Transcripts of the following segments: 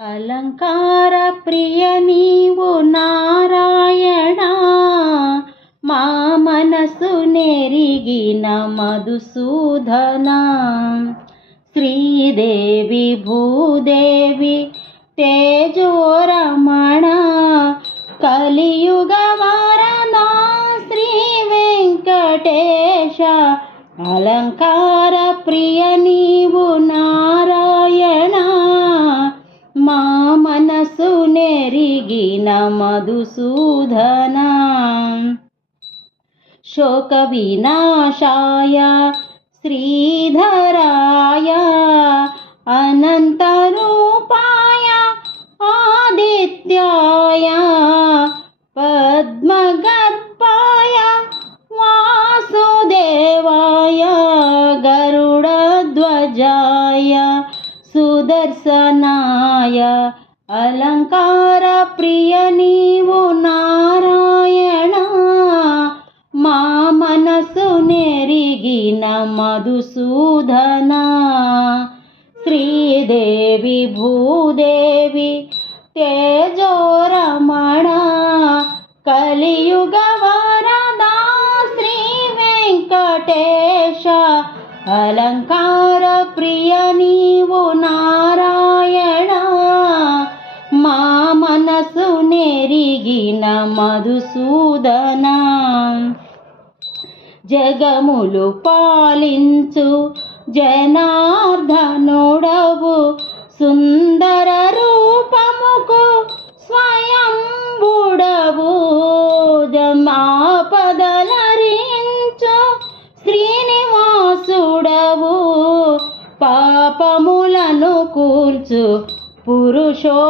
అలంకార ప్రియ నీవు నారాయణ, మా మనసు నెరిగిన మధుసూదన. శ్రీదేవి భూదేవి తేజోరమణ, కలియుగ వరద శ్రీ వెంకటేశ. అలంకార ప్రియ నీవు నారాయణ, మా మనసు నెరిగిన మధుసూదన. శోక వినాశాయ శ్రీధరాయ, అనంత రూపాయ ఆదిత్యాయ, పద్మగర్భాయ వాసుదేవాయ, గరుడధ్వజాయ సుదర్శనాయ. అలంకార ప్రియ నీవు నారాయణ, మా మనసు నెరిగిన మధుసూదన. శ్రీదేవి భూదేవి తేజోరమణ, కలియుగ వరద శ్రీ వెంకటేశ. అలంకార ప్రియ నీవు నారాయణ, మా మనసు నెరిగిన మధుసూదన. జగములు పాలించు జనార్దనుడవు, సుందర రూపముకు స్వయంబుడవు. జమాపదలరించు శ్రీనివాసుడవు, పాపములను కూర్చు పురుషోత్తముడవు.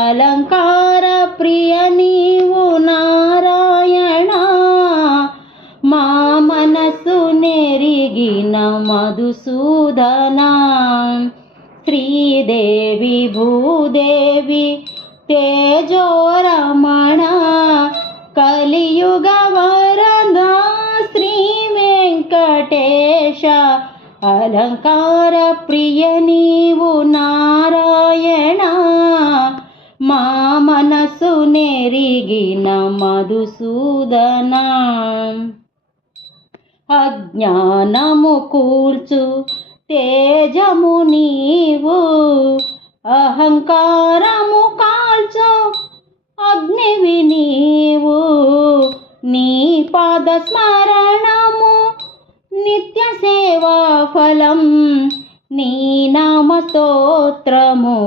అలంకార ప్రియ నీవు నారాయణ, మా మనసు నెరిగిన మధుసూదన. శ్రీదేవి భూదేవి తేజోరమణ, కలియుగ వరద శ్రీ వెంకటేశ. అలంకార ప్రియ నీవు నారాయణ, మా మనసు నెరిగిన మధుసూదన. అజ్ఞానము కూల్చు తేజము నీవు, అహంకారము కాల్చు అగ్నివి నీవు. నీ పాద స్మరణము నిత్య సేవా ఫలం, నీ నామ స్తోత్రము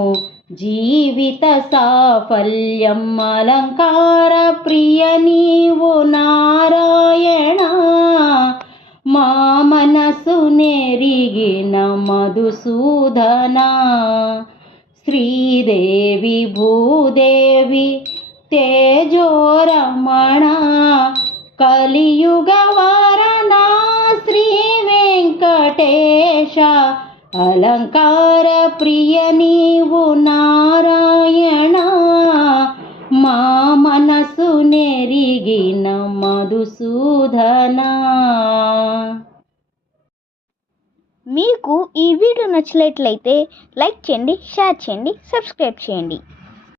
జీవిత సాఫల్యం. అలంకార ప్రియ నీవు నారాయణ, మా మనసు నెరిగిన మధుసూదన. శ్రీదేవి భూదేవి తేజోరమణ, కలియుగ వరద శ్రీ వెంకటేశ. అలంకార ప్రియ నీవు నారాయణ, మా మనసు నెరిగిన మధుసూదన. మీకు ఈ వీడియో నచ్చినట్లయితే లైక్ చేయండి, షేర్ చేయండి, సబ్స్క్రైబ్ చేయండి.